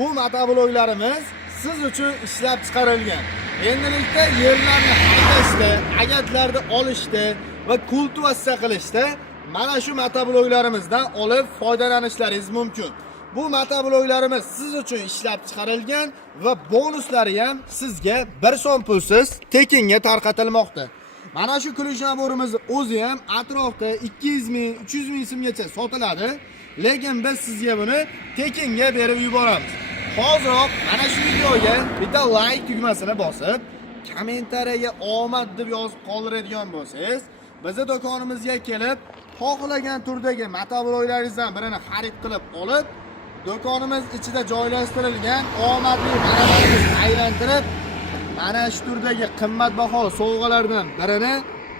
Bu motobloklarimiz siz uchun ishlab chiqarilgan. Endilikda yerlarni haydashda, agatlarni olishda va kultivatsiya qilishda mana shu motobloklarimizdan olib foydalanishlaringiz mumkin. Bu motobloklarimiz siz uchun ishlab chiqarilgan va bonuslari ham sizga 1 so'm pulsiz tekinga tarqatilmoqda. Mana shu kulish naborimiz o'zi ham atrofda 200 ming, 300 ming so'mgacha sotiladi, lekin biz sizga buni tekinga berib yuboramiz. Hozirroq mana shu videoga bitta like tugmasini bosib, kommentariyaga omad deb yozib qoldiradigan bo'lsangiz, bizning do'konimizga kelib, xohlagan turdagi motobloklaringizdan birini xarid qilib olib, do'konimiz ichida joylashtirilgan omadli manalarni aylantirib, mana shu turdagi qimmatbaho sovg'alardan birini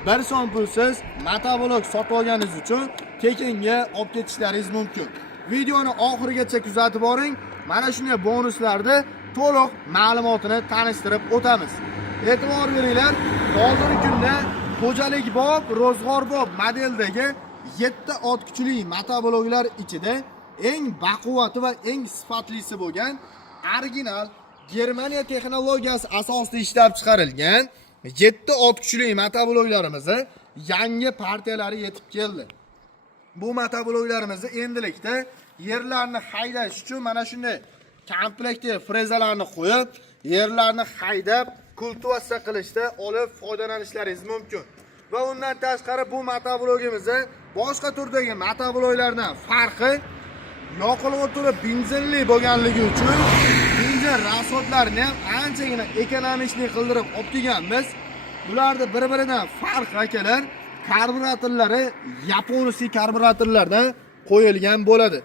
1 so'm pulsiz motoblok sotib olganingiz uchun tekinga olib ketishlaringiz mumkin. Videoni oxirigacha kuzatib boring. Mana shunday bonuslarni to'liq ma'lumotini tanishtirib o'tamiz. E'tibor beringlar, hozirgi kunda xo'jalik bob, ro'zg'or bob modeldagi 7 ot kuchli motobloklar ichida eng baquvvat va eng sifatlisi bo'lgan original Germaniya texnologiyasi asosida ishlab chiqarilgan 7 ot kuchli motobloklarimizni yangi partiyalari yetib keldi. Bu motobloklarimizni endilikda yerlarni haydash uchun mana shunday komplektli frezalarni qo'yib, yerlarni haydab, kultivatsiya qilishda olib foydalanishlaringiz mumkin. Va undan tashqari bu motoblogimizni boshqa turdagi motobloklardan farqi yoqilg'i turi benzinli bo'lganligi uchun benzin rasxodlarini ham anchagina ekonomik qildirib olib kelganmiz. Bularda bir-biridan farq akalar, karburatorlari yaponskiy karburatorlardan qo'yilgan bo'ladi.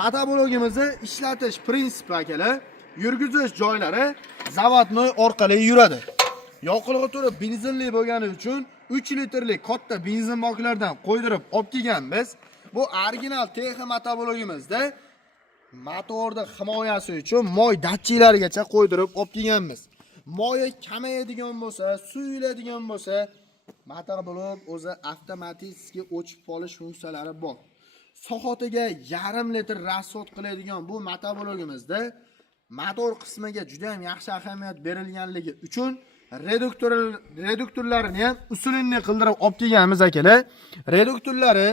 Motoblogimizni ishlatish prinsipi akalar, yurgizish joylari zavodnoy orqali yuradi. Yoqilg'i turi benzinli bo'lgani uchun 3 litrlik katta benzin boklardan qo'ydirib olib kelganmiz. Bu original TX motoblogimizda motorda himoyasi uchun moy datchiklargacha qo'ydirib olib kelganmiz. Moyi kamayadigan bo'lsa, suyuladigan bo'lsa, motoblok o'zi avtomatik o'chib qolish funksiyalari bor. Soatiga 1,5 litr rasxod qiladigan bu motoblogimizda motor qismiga juda ham yaxshi ahamiyat berilganligi uchun reduktorlarini ham usulinni qildirib olib kelganmiz akalar. Reduktorlari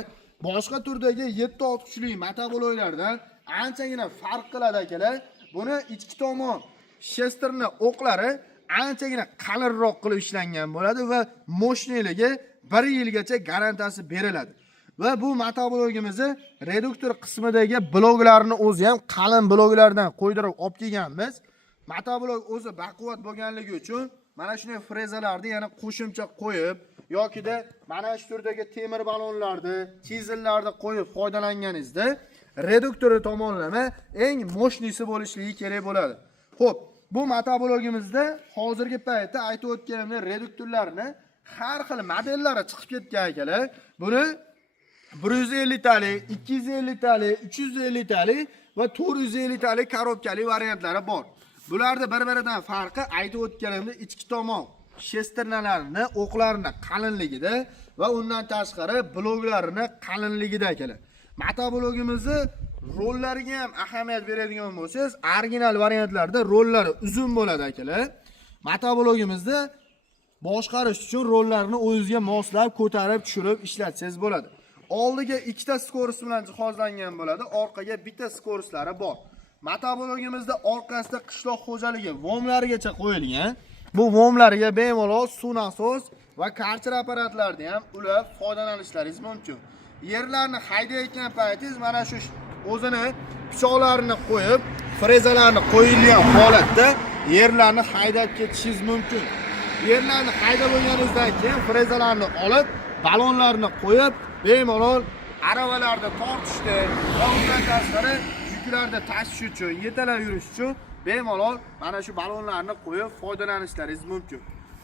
boshqa turdagi 7 ot kuchli motobloklardan anchagina farq qiladi akalar. Buni ichki tomon shesterni o'qlari anchagina qalinroq qilib ishlangan bo'ladi va moshniligi 1 yilgacha garantiyasi beriladi. Va bu motoblogimizni reduktor qismidagi bloklarni o'zi ham qalin bloklardan qo'ydirib olib kelganmiz. Motoblok o'zi baquvvat bo'lganligi uchun mana shunday frezalarni yana qo'shimcha qo'yib yokida mana shu turdagi temir balonlarni, chizellarni qo'yib foydalanganingizda reduktori tomonlama eng moshnisi bo'lishligi kerak bo'ladi. Xo'p, bu motoblogimizda hozirgi paytda aytib o'tganimdek reduktorlarni har xil modellari chiqib ketgan akalar. Buni 150 talik, 250 talik, 350 talik va 450 talik korobkali variantlari bor. Bularda bir-biridan farqi aytib o'tganimdek ichki tomon shesternalarni, o'qlarini qalinligida va undan tashqari bloklarini qalinligida akalar. Motoblogimizni rollariga ham ahamiyat beradigan bo'lsangiz, original variantlarda rollari uzun bo'ladi akalar. Motoblogimizda boshqarish uchun rollarni o'zingizga moslab, ko'tarib, tushirib ishlatsangiz bo'ladi. Oldiga 2 ta skoros bilan jihozlangan bo'ladi, orqaga bitta skoroslari bor. Motoblogimizda orqasida qishloq xo'jaligi vomlarigacha qo'yilgan. Bu vomlarga bemalol suv nasos va karcher apparatlarni ham ulab foydalanishlaringiz mumkin. Yerlarni haydayotgan paytingiz mana shu o'zini pichoqlarini qo'yib, frezalarni qo'yilgan holatda yerlarni haydab ketishingiz mumkin. Yerlarni haydab bo'lganingizdan keyin frezalarni olib, balonlarni qo'yib, bemalol aravalarda tortishda va undan tashqari yuklarni tashish uchun, yetalab yurish uchun bemalol mana shu balonlarni qo'yib foydalanishlaringiz mumkin.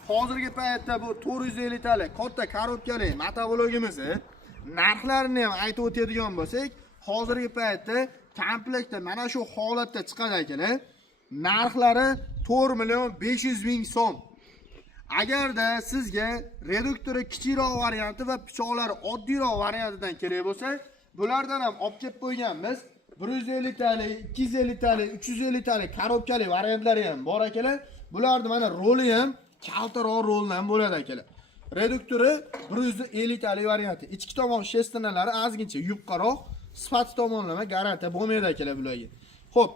Hozirgi paytda bu 450 talik katta korobkali motoblogimizni narxlarini ham aytib o'tadigan bo'lsak, hozirgi paytda komplektda mana shu holatda chiqadi akalar. Narxlari 4 million 500 ming so'm. Agarda sizga reduktori kichikroq varianti va pichoqlari oddiyroq variantidan kerak bo'lsa, bulardan ham olib kelib qo'yganmiz. 150 talik, 250 talik, 350 talik korobkali variantlari ham bor akalar. Bularning mana roli ham kaltaroq roldan bo'ladi akalar. Reduktori 150 talik varianti. Ichki tomon shestanalari ozgincha yupqaroq, sifat tomonlama garantiya bo'lmaydi akalar bularga. Xo'p,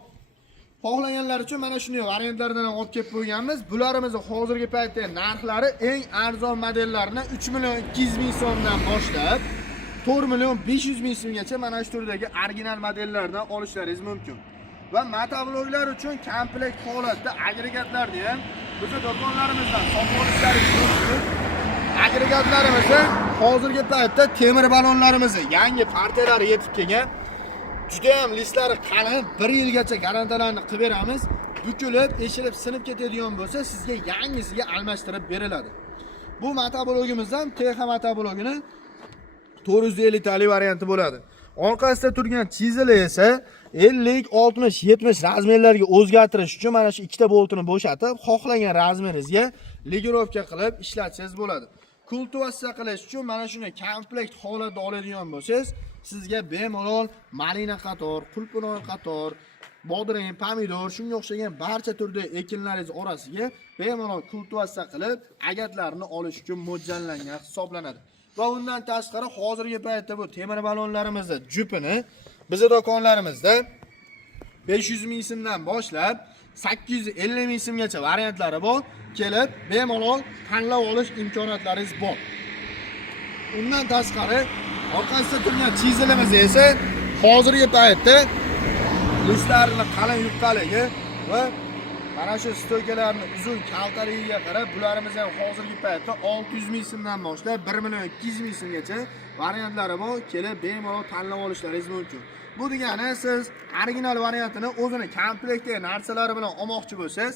xohlaganlar uchun mana shunday variantlardan ham olib kelib qo'yganmiz. Bularimizni hozirgi paytda narxlari eng arzon modellarini 3 million 200 ming so'mdan boshlab 4 million 500 ming so'mgacha mana shu turdagi original modellardan olishlaringiz mumkin. Va motobloglar uchun komplekt holatda agregatlarni ham bizning do'konlarimizdan sotib olishlaringiz mumkin. Agregatlarimizni hozirgi paytda temir balonlarimizni yangi partiyalari yetib kelgan. Juda ham listlari qalin, 1 yilgacha garantiyalarni qilib beramiz. Bukilib, eshilib, sinib ketadigan bo'lsa, sizga yangisiga almashtirib beriladi. Bu motoblogimizdan TX motoblogini 450 talik varianti bo'ladi. Orqasida turgan chizili esa 50, 60, 70 razmerlarga o'zgartirish uchun mana shu ikkita boltini bo'shatib, xohlagan razmeringizga legirovka qilib ishlatsangiz bo'ladi. Kultivatsiya qilish uchun mana shuni komplekt holatda oladigan bo'lsangiz, sizga bemalol malina qator, qulpinoy qator, bodring, pomidor, shunga o'xshagan barcha turdagi ekinlaringiz orasiga bemalol kultivatsiya qilib, agatlarni olish uchun mo'ljallangan hisoblanadi. Va undan tashqari hozirgi paytda bu temir balonlarimizni jupini bizning do'konlarimizda 500 ming so'mdan boshlab 850 ming so'mgacha variantlari bor. Kelib, bemalol tanlab olish imkoniyatlaringiz bor. Undan tashqari orqasida turgan chizilimiz esa hozirgi paytda listlarning qalin yupqaligi va mana shu stoykalarning uzun kaltaligiga qarab bularimiz ham hozirgi paytda 600 ming so'mdan boshlab 1 million 200 ming so'mgacha variantlari bor. Kelib, bemalol tanlab olishlaringiz mumkin. Bu degani siz original variantini o'zini komplektdagi narsalari bilan olmoqchi bo'lsangiz,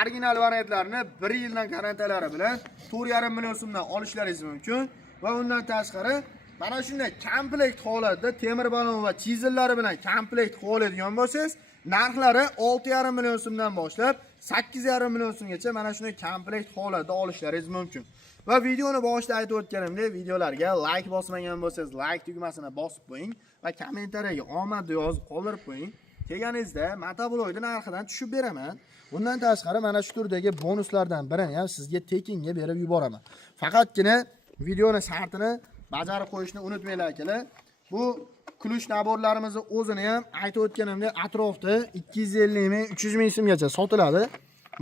original variantlarni 1 yildan garantiyalari bilan 4,5 million so'mdan olishlaringiz mumkin. Va undan tashqari mana shunday komplekt holatda temir balon va chizillari bilan komplekt oladigan bo'lsangiz, narxlari 6,5 million so'mdan boshlab 8,5 million so'mgacha mana shunday komplekt holatda olishlaringiz mumkin. Va videoni boshida aytib o'tganimdek, videolarga like bosmagan bo'lsangiz, like tugmasini bosib qo'ying va kommentariyaga omad yozib qoldirib qo'ying. Kelganingizda motoblogning narxidan tushib beraman. Bundan tashqari mana shu turdagi bonuslardan birini ham sizga tekinga berib yuboraman. Faqatgina videoni shartini bajarib qo'yishni unutmanglar akalar. Bu kluch naborlarimizni o'zini ham aytib o'tganimdek atrofda 250 ming, 300 ming so'mgacha sotiladi.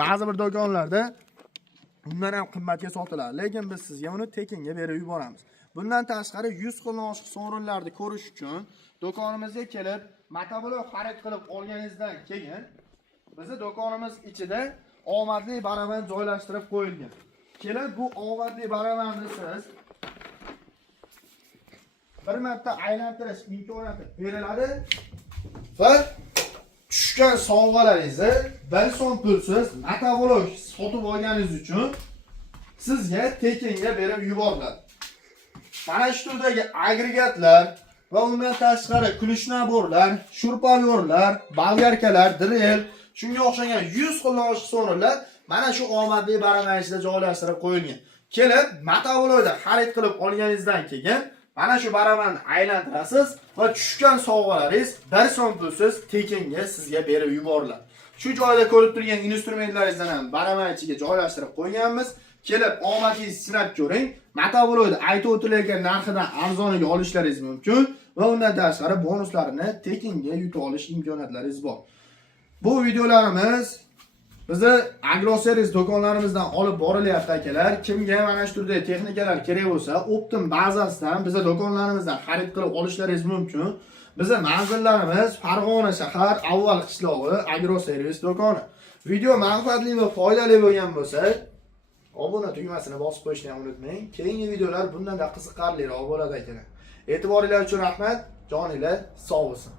Ba'zi bir do'konlarda undan ham qimmatga sotiladi, lekin biz sizga uni tekinga berib yuboramiz. Bundan tashqari 100 xildan oshiq sovrinlarni ko'rish uchun do'konimizga kelib, motoblog xarid qilib olganingizdan keyin bizning do'konimiz ichida omadli baraban joylashtirib qo'yilgan. Kelib, bu omadli barabanni siz bir marta aylantirish imkoniyati beriladi va tushgan sovg'alaringizni 1 so'm pulsiz motoblog sotib olganingiz uchun sizga tekinga berib yuboriladi. Mana shu turdagi agregatlar va undan tashqari kluch naborlar, shurpayorlar, bolgarkalar, drill, shunga o'xshagan 100 xildan oshiq sovrinlar mana shu omadli baraban ichida joylashtirib qo'yilgan. Kelib, motoblogda xarid qilib olganingizdan keyin mana shu barabanni aylantirasiz va tushgan sovg'alaringiz 1 so'm pulsiz tekinga sizga berib yuboriladi. Shu joyda ko'rib turgan instrumentlaringizdan ham baraban ichiga joylashtirib qo'yganmiz. Kelib, omadingizni sinab ko'ring. Motoblogda aytib o'tilgan narxidan arzoniga olishlaringiz mumkin va undan tashqari bonuslarni tekinga yutib olish imkoniyatlaringiz bor. Bu videolarimiz bizni agroservis do'konlarimizdan olib borilyapti akalar. Kimga mana shu turdagi texnikalar kerak bo'lsa, Optim bazasidan bizning do'konlarimizdan xarid qilib olishlaringiz mumkin. Bizning manzillarimiz Farg'ona shahar Avval qishlog'i agroservis do'koni. Video manfaatli va foydali bo'lgan bo'lsa, obuna tugmasini bosib qo'yishni unutmang. Keyingi videolar bundan da qiziqarliroq bo'ladi akalar. E'tiboringiz uchun rahmat. Joninglar sog' bo'lsin.